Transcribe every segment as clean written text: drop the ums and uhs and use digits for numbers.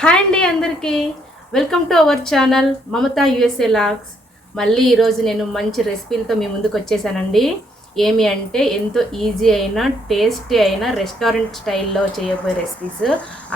Hi అండి అందరికీ welcome to our channel Mamata USA logs. మళ్ళీ ఈరోజు నేను మంచి రెసిపీలతో మీ ముందుకు వచ్చేసానండి. ఏమి అంటే ఎంతో ఈజీ అయినా టేస్టీ అయినా రెస్టారెంట్ స్టైల్లో చేయబోయే రెసిపీస్.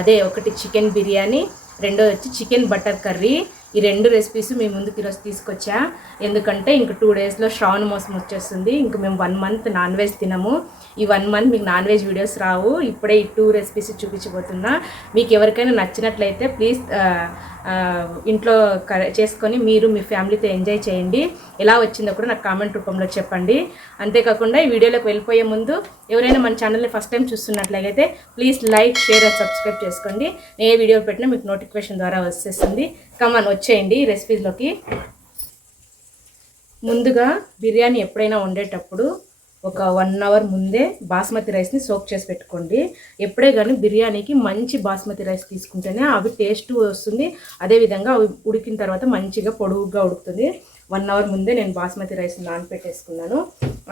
అదే ఒకటి చికెన్ బిర్యానీ, రెండోది వచ్చి చికెన్ బటర్ కర్రీ. ఈ రెండు రెసిపీస్ మీ ముందుకు ఈరోజు తీసుకొచ్చా. ఎందుకంటే ఇంక 2 డేస్లో శ్రావణ మాసం వచ్చేస్తుంది. ఇంక మేము 1 మంత్ నాన్ వెజ్ తినము. ఈ 1 మంత్ మీకు నాన్ వెజ్ వీడియోస్ రావు. ఇప్పుడే ఈ 2 రెసిపీస్ చూపించబోతున్నా. మీకు ఎవరికైనా నచ్చినట్లయితే ప్లీజ్ ఇంట్లో చేసుకొని మీరు మీ ఫ్యామిలీతో ఎంజాయ్ చేయండి. ఎలా వచ్చిందో కూడా నాకు కామెంట్ రూపంలో చెప్పండి. అంతేకాకుండా ఈ వీడియోలోకి వెళ్ళిపోయే ముందు ఎవరైనా మన ఛానల్ని ఫస్ట్ టైం చూస్తున్నట్లయితే please like, share and subscribe చేసుకోండి. నేను ఏ వీడియో పెట్టినా మీకు నోటిఫికేషన్ ద్వారా వచ్చేస్తుంది. కమాన్ వచ్చేయండి రెసిపీస్లోకి. ముందుగా బిర్యానీ ఎప్పుడైనా వండేటప్పుడు ఒక 1 అవర్ ముందే బాస్మతి రైస్ని సోక్ చేసి పెట్టుకోండి. ఎప్పుడే కానీ బిర్యానీకి మంచి బాస్మతి రైస్ తీసుకుంటేనే అవి టేస్ట్ వస్తుంది. అదేవిధంగా అవి ఉడికిన తర్వాత మంచిగా పొడుగుగా ఉడుకుతుంది. 1 అవర్ ముందే నేను బాస్మతి రైస్ నానపెట్టేసుకున్నాను.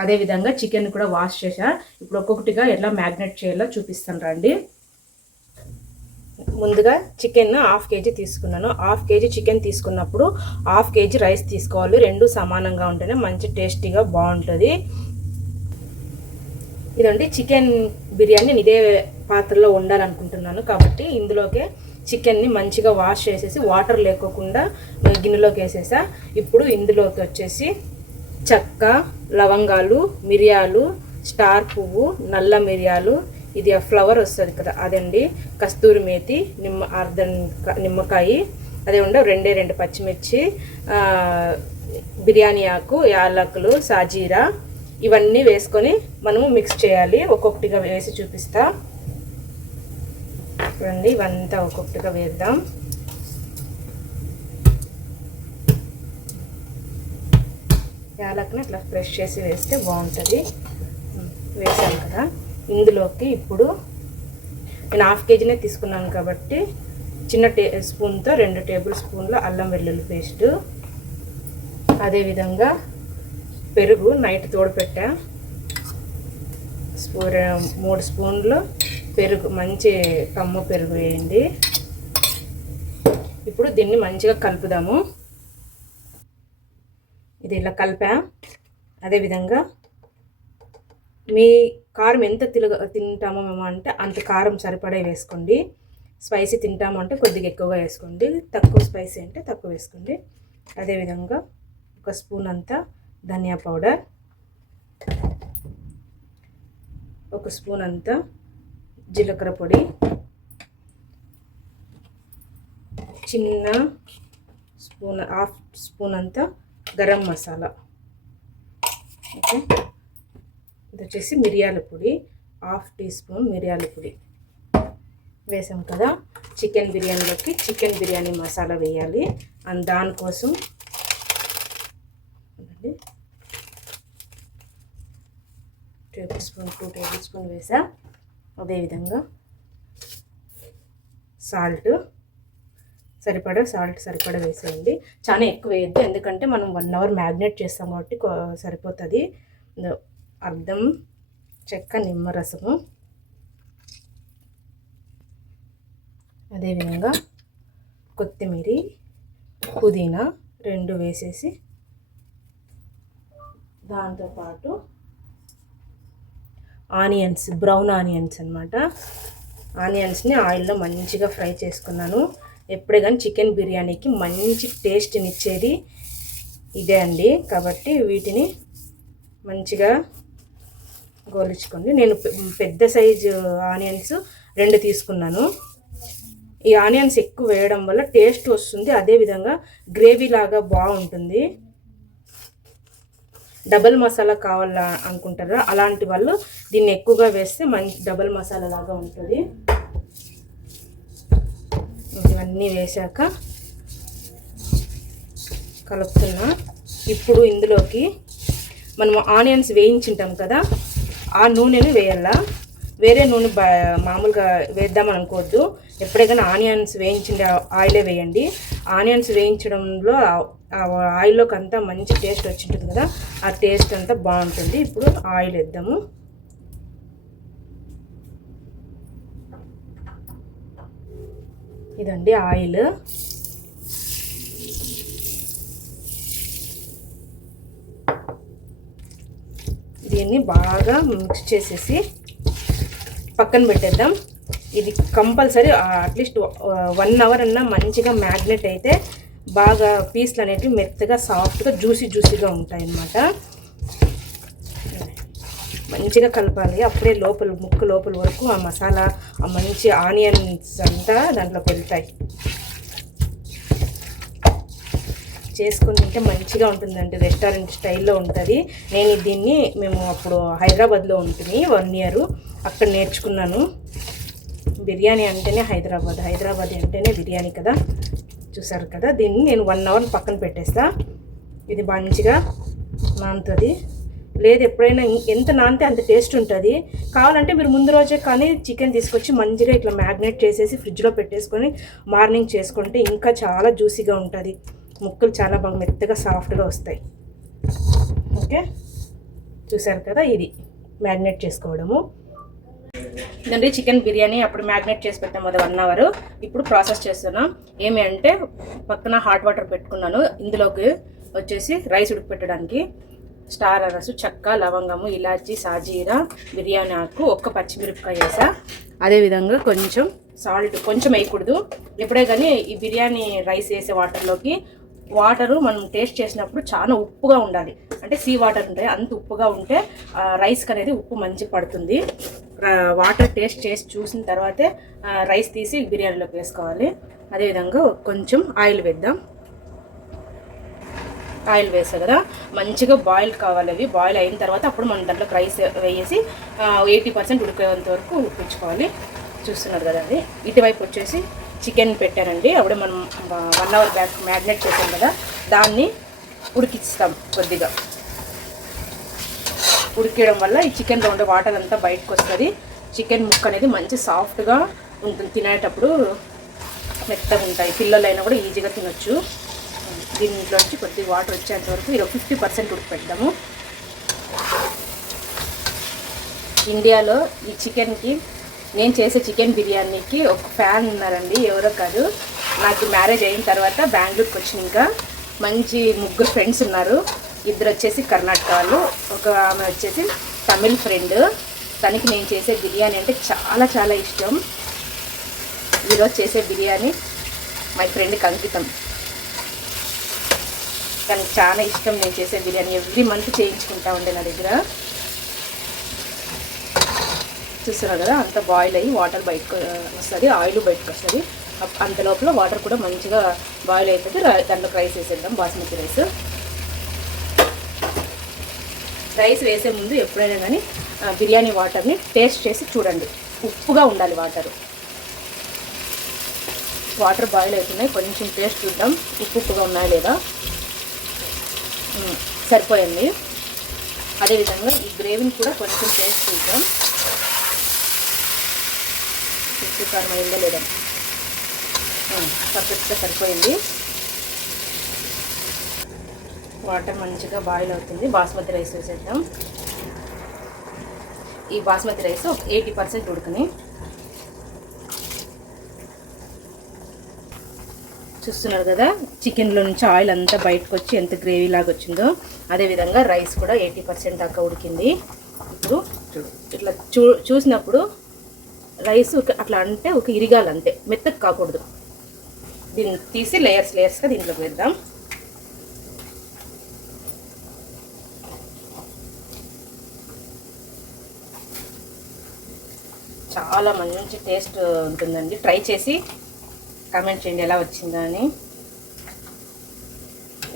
అదేవిధంగా చికెన్ కూడా వాష్ చేశా. ఇప్పుడు ఒక్కొక్కటిగా ఎలా మ్యాగ్నేట్ చేయాలో చూపిస్తాను రండి. ముందుగా చికెన్ 1/2 kg తీసుకున్నాను. 1/2 kg చికెన్ తీసుకున్నప్పుడు 1/2 kg రైస్ తీసుకోవాలి. రెండు సమానంగా ఉంటేనే మంచి టేస్టీగా బాగుంటుంది. ఇదండి చికెన్ బిర్యానీ ఇదే పాత్రలో వండాలనుకుంటున్నాను కాబట్టి ఇందులోకే చికెన్ని మంచిగా వాష్ చేసేసి వాటర్ లేకోకుండా గిన్నెలోకి వేసేసా. ఇప్పుడు ఇందులోకి వచ్చేసి చెక్క, లవంగాలు, మిరియాలు, స్టార్ పువ్వు, నల్ల మిరియాలు, ఇది ఆ ఫ్లవర్ వస్తుంది కదా అదండి, కస్తూరి మేతి, అర్ధ నిమ్మకాయ, అదే ఉండే 2 పచ్చిమిర్చి, బిర్యానీ ఆకు, యాలకులు, సాజీరా, ఇవన్నీ వేసుకొని మనము మిక్స్ చేయాలి. ఒక్కొక్కటిగా వేసి చూపిస్తా రండి. ఇవంతా ఒక్కొక్కటిగా వేద్దాం. యాలకుని ఇట్లా ఫ్రెష్ చేసి వేస్తే బాగుంటుంది. వేసాను కదా. ఇందులోకి ఇప్పుడు నేను 1/2 kgనే తీసుకున్నాను కాబట్టి చిన్న స్పూన్తో 2 టేబుల్ స్పూన్ల అల్లం వెల్లుల్లి పేస్టు, అదేవిధంగా పెరుగు నైట్ తోడుపెట్టా 3 స్పూన్లు పెరుగు, మంచి కమ్మ పెరుగు వేయండి. ఇప్పుడు దీన్ని మంచిగా కలుపుదాము. ఇది ఇలా కలిపా. అదేవిధంగా మీ కారం ఎంత తింటామో మేము అంటే అంత కారం సరిపడే వేసుకోండి. స్పైసీ తింటాము అంటే కొద్దిగా ఎక్కువగా వేసుకోండి, తక్కువ స్పైసీ అంటే తక్కువ వేసుకోండి. అదేవిధంగా 1 స్పూన్ అంతా ధనియా పౌడర్, 1 స్పూన్ అంతా జీలకర్ర పొడి, చిన్న స్పూన్ 1/2 స్పూన్ అంతా గరం మసాలా, ఓకే. ఇది వచ్చేసి మిరియాల పొడి 1/2 టీ స్పూన్ మిరియాల పొడి వేసాం కదా. చికెన్ బిర్యానీలోకి చికెన్ బిర్యానీ మసాలా వేయాలి. అండ్ దానికోసం 2 టేబుల్ స్పూన్ వేసా. అదేవిధంగా సాల్ట్ సరిపడా వేసేయండి. చాలా ఎక్కువ వేయద్దు, ఎందుకంటే మనం 1 అవర్ మ్యాగ్నేట్ చేస్తాం కాబట్టి సరిపోతుంది. అర్ధం చెక్క నిమ్మరసము, అదేవిధంగా కొత్తిమీర, పుదీనా 2 వేసేసి దాంతోపాటు ఆనియన్స్, బ్రౌన్ ఆనియన్స్ అన్నమాట. ఆనియన్స్ని ఆయిల్లో మంచిగా ఫ్రై చేసుకున్నాను. ఎప్పుడే కానీ చికెన్ బిర్యానీకి మంచి టేస్ట్ని ఇచ్చేది ఇదే అండి. కాబట్టి వీటిని మంచిగా గోలించుకోండి. నేను పెద్ద సైజు ఆనియన్స్ 2 తీసుకున్నాను. ఈ ఆనియన్స్ ఎక్కువ వేయడం వల్ల టేస్ట్ వస్తుంది, అదేవిధంగా గ్రేవీ లాగా బాగుంటుంది. డబల్ మసాలా కావాలా అనుకుంటారా అలాంటి వాళ్ళు దీన్ని ఎక్కువగా వేస్తే మంచి డబల్ మసాలా లాగా ఉంటుంది. ఇవన్నీ వేసాక కలుపుతున్నా. ఇప్పుడు ఇందులోకి మనం ఆనియన్స్ వేయించుంటాం కదా ఆ నూనెని వేయాలా. వేరే నూనె మామూలుగా వేద్దామని అనుకోవద్దు. ఎప్పుడైనా ఆనియన్స్ వేయించిన ఆయిలే వేయండి. ఆనియన్స్ వేయించడంలో ఆ ఆయిల్లోకి అంతా మంచి టేస్ట్ వచ్చింటుంది కదా, ఆ టేస్ట్ అంతా బాగుంటుంది. ఇప్పుడు ఆయిల్ వేద్దాము. ఇదండి ఆయిల్. దీన్ని బాగా మిక్స్ చేసేసి పక్కన పెట్టేద్దాం. ఇది కంపల్సరీ అట్లీస్ట్ 1 అవర్ అన్నా మంచిగా మ్యాగ్నెట్ అయితే బాగా పీస్లు అనేవి మెత్తగా సాఫ్ట్గా జ్యూసీగా ఉంటాయి అన్నమాట. మంచిగా కలపాలి. అప్పుడే ముక్క లోపల వరకు ఆ మసాలా, ఆ మంచి ఆనియన్స్ అంతా దాంట్లోకి వెళ్తాయి. చేసుకుని తింటే మంచిగా ఉంటుందండి. రెస్టారెంట్ స్టైల్లో ఉంటుంది. మేము అప్పుడు హైదరాబాద్లో ఉంటుంది 1 ఇయర్, అక్కడ నేర్చుకున్నాను. బిర్యానీ అంటేనే హైదరాబాద్ అంటేనే బిర్యానీ కదా. చూసారు కదా, దీన్ని నేను 1 అవర్ పక్కన పెట్టేస్తా. ఇది మంచిగా నానుతుంది. లేదు ఎప్పుడైనా ఎంత నానితే అంత టేస్ట్ ఉంటుంది. కావాలంటే మీరు ముందు రోజే కానీ చికెన్ తీసుకొచ్చి మంచిగా ఇట్లా మ్యాగ్నేట్ చేసేసి ఫ్రిడ్జ్లో పెట్టేసుకొని మార్నింగ్ చేసుకుంటే ఇంకా చాలా జ్యూసీగా ఉంటుంది. ముక్కలు చాలా బాగా మెత్తగా సాఫ్ట్గా వస్తాయి. ఓకే, చూసారు కదా, ఇది మ్యాగ్నేట్ చేసుకోవడము. ఇదండి చికెన్ బిర్యానీ. అప్పుడు మ్యాగ్నేట్ చేసి పెట్టాం కదా 1 అవర్. ఇప్పుడు ప్రాసెస్ చేస్తున్నాం. ఏమి అంటే పక్కన హాట్ వాటర్ పెట్టుకున్నాను. ఇందులోకి వచ్చేసి రైస్ ఉడకపెట్టడానికి స్టార్ అనసు, చెక్క, లవంగము, ఇలాచి, సాజీరా, బిర్యానీ ఆకు, 1 పచ్చిమిరపకాయ వేసా. అదేవిధంగా కొంచెం సాల్ట్, కొంచెం వేయకూడదు. ఎప్పుడే కానీ ఈ బిర్యానీ రైస్ వేసే వాటరు మనం టేస్ట్ చేసినప్పుడు చాలా ఉప్పుగా ఉండాలి. అంటే సీ వాటర్ ఉంటాయి, అంత ఉప్పుగా ఉంటే రైస్కి అనేది ఉప్పు మంచిగా పడుతుంది. వాటర్ టేస్ట్ చేసి చూసిన తర్వాతే రైస్ తీసి బిర్యానీలోకి వేసుకోవాలి. అదేవిధంగా కొంచెం ఆయిల్ వేద్దాం. ఆయిల్ వేసా కదా, మంచిగా బాయిల్ కావాలి. అవి బాయిల్ అయిన తర్వాత అప్పుడు మనం దాంట్లో రైస్ వేసి 80% ఉడికేంత వరకు ఉడికించుకోవాలి. చూస్తున్నారు కదండి. ఇటువైపు వచ్చేసి చికెన్ పెట్టానండి. అప్పుడే మనం 1 అవర్ బ్యాక్ మ్యాగ్నేట్ చేసాం కదా, దాన్ని ఉడికిస్తాం. కొద్దిగా ఉడికేయడం వల్ల ఈ చికెన్లో ఉండే వాటర్ అంతా బయటకు వస్తుంది. చికెన్ ముక్క అనేది మంచి సాఫ్ట్గా ఉంటుంది. తినేటప్పుడు మెత్తగా ఉంటాయి. పిల్లలైనా కూడా ఈజీగా తినొచ్చు. దీంట్లోంచి కొద్దిగా వాటర్ వచ్చేంత వరకు ఇది 50% ఉడికిపెడతాము. ఇండియాలో ఈ చికెన్కి, నేను చేసే చికెన్ బిర్యానీకి ఒక ఫ్యాన్ ఉన్నారండి. ఎవరో కాదు, నాకు మ్యారేజ్ అయిన తర్వాత బెంగళూరుకి వచ్చినాక మంచి 3 ఫ్రెండ్స్ ఉన్నారు. 2 వచ్చేసి కర్ణాటక వాళ్ళు, ఒక ఆమె వచ్చేసి తమిళ్ ఫ్రెండ్. తనకి నేను చేసే బిర్యానీ అంటే చాలా చాలా ఇష్టం. ఈరోజు చేసే బిర్యానీ మై ఫ్రెండ్కి అంకితం. తనకి చాలా ఇష్టం నేను చేసే బిర్యానీ. ఎవ్రీ మంత్ చేయించుకుంటా ఉండే నా దగ్గర. చూస్తున్నారు కదా, అంత బాయిల్ అయ్యి వాటర్ బయటకు వస్తుంది, ఆయిల్ బయటకు వస్తుంది. అంత లోపల వాటర్ కూడా మంచిగా బాయిల్ అయిపోతే దాంట్లోకి రైస్ వేసేద్దాం. బాస్మతి రైస్ వేసే ముందు ఎప్పుడైనా కానీ బిర్యానీ వాటర్ని టేస్ట్ చేసి చూడండి. ఉప్పుగా ఉండాలి వాటర్ బాయిల్ అవుతున్నాయి. కొంచెం టేస్ట్ చూద్దాం, ఉప్పుగా ఉన్నాయా లేదా. సరిపోయింది. అదేవిధంగా ఈ గ్రేవీని కూడా కొంచెం టేస్ట్ చూద్దాం, ఉప్పు కారం అయిందో లేదా. పర్ఫెక్ట్గా సరిపోయింది. వాటర్ మంచిగా బాయిల్ అవుతుంది. బాస్మతి రైస్ వేసేద్దాం. ఈ బాస్మతి రైస్ 80% ఉడకని. చూస్తున్నారు కదా, చికెన్లో నుంచి ఆయిల్ అంతా బయటకు వచ్చి ఎంత గ్రేవీ లాగా వచ్చిందో. అదేవిధంగా రైస్ కూడా 80% దాకా ఉడికింది. ఇప్పుడు ఇట్లా చూసినప్పుడు రైస్ అట్లా అంటే ఒక ఇరిగాలి, అంతే, మెత్తగా కాకూడదు. దీన్ని తీసి లేయర్స్గా దీంట్లోకి వేద్దాం. చాలా మంచి టేస్ట్ ఉంటుందండి. ట్రై చేసి కామెంట్ చేయండి ఎలా వచ్చిందా అని.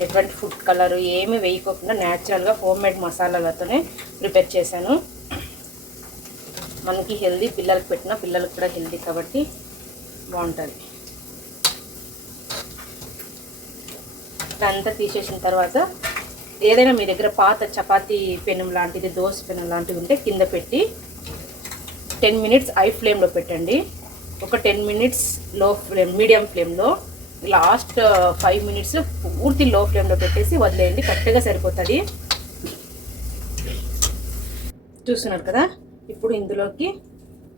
ఎటువంటి ఫుడ్ కలర్ ఏమీ వేయకోకుండా న్యాచురల్గా హోమ్మేడ్ మసాలాలతోనే ప్రిపేర్ చేశాను. మనకి హెల్దీ, పిల్లలకి పెట్టినా పిల్లలకు కూడా హెల్దీ కాబట్టి బాగుంటుంది. అంతా తీసేసిన తర్వాత ఏదైనా మీ దగ్గర పాత చపాతీ పెనం లాంటిది, దోశ పెనం లాంటివి ఉంటే కింద పెట్టి 10 మినిట్స్ హై ఫ్లేమ్లో పెట్టండి. ఒక 10 మినిట్స్ మీడియం ఫ్లేమ్లో, లాస్ట్ 5 మినిట్స్ పూర్తి లో ఫ్లేమ్లో పెట్టేసి వదిలేయండి. కరెక్ట్గా సరిపోతుంది. చూస్తున్నారు కదా, ఇప్పుడు ఇందులోకి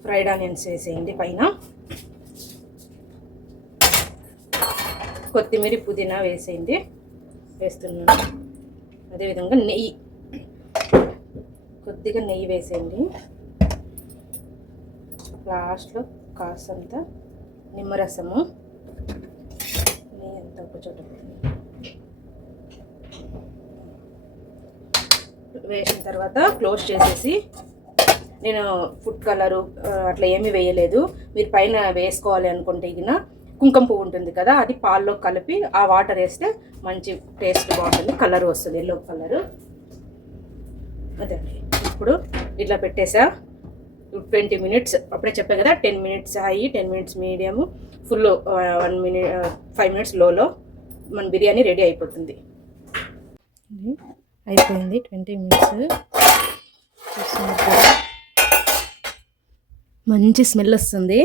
ఫ్రైడ్ ఆనియన్స్ వేసేయండి పైన. కొత్తిమీర పుదీనా వేస్తున్నాను. అదేవిధంగా నెయ్యి, కొద్దిగా నెయ్యి వేసేయండి. లాస్ట్లో కాసంత నిమ్మరసము, నెయ్యి అంతా ఒక చోట వేసిన తర్వాత క్లోజ్ చేసేసి, నేను ఫుడ్ కలరు అట్లా ఏమీ వేయలేదు. మీరు పైన వేసుకోవాలి అనుకుంటే ఇగిన కుంకుమ పువ్వు ఉంటుంది కదా, అది పాల్లో కలిపి ఆ వాటర్ వేస్తే మంచి టేస్ట్ బాగుంటుంది, కలర్ వస్తుంది, ఎల్లో కలరు. అదండి. ఇప్పుడు ఇట్లా పెట్టేసా 20 మినిట్స్. అప్పుడే చెప్పా కదా, 10 minutes high, 10 minutes medium, full 1 minute 5 minutes లోలో మన బిర్యానీ రెడీ అయిపోతుంది. అయిపోయింది 20 మినిట్స్. మంచి స్మెల్ వస్తుంది.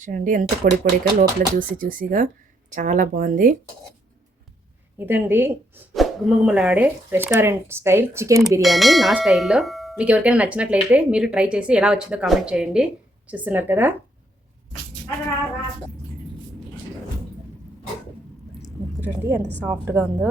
చూడండి ఎంత పొడి పొడిగా, లోపల జ్యూసీగా చాలా బాగుంది. ఇదండి గుమగుమలాడే రెస్టారెంట్ స్టైల్ చికెన్ బిర్యానీ నా స్టైల్లో. మీకు ఎవరికైనా నచ్చినట్లయితే మీరు ట్రై చేసి ఎలా వచ్చిందో కామెంట్ చేయండి. చూస్తున్నారు కదా, చూడండి ఎంత సాఫ్ట్గా ఉందో.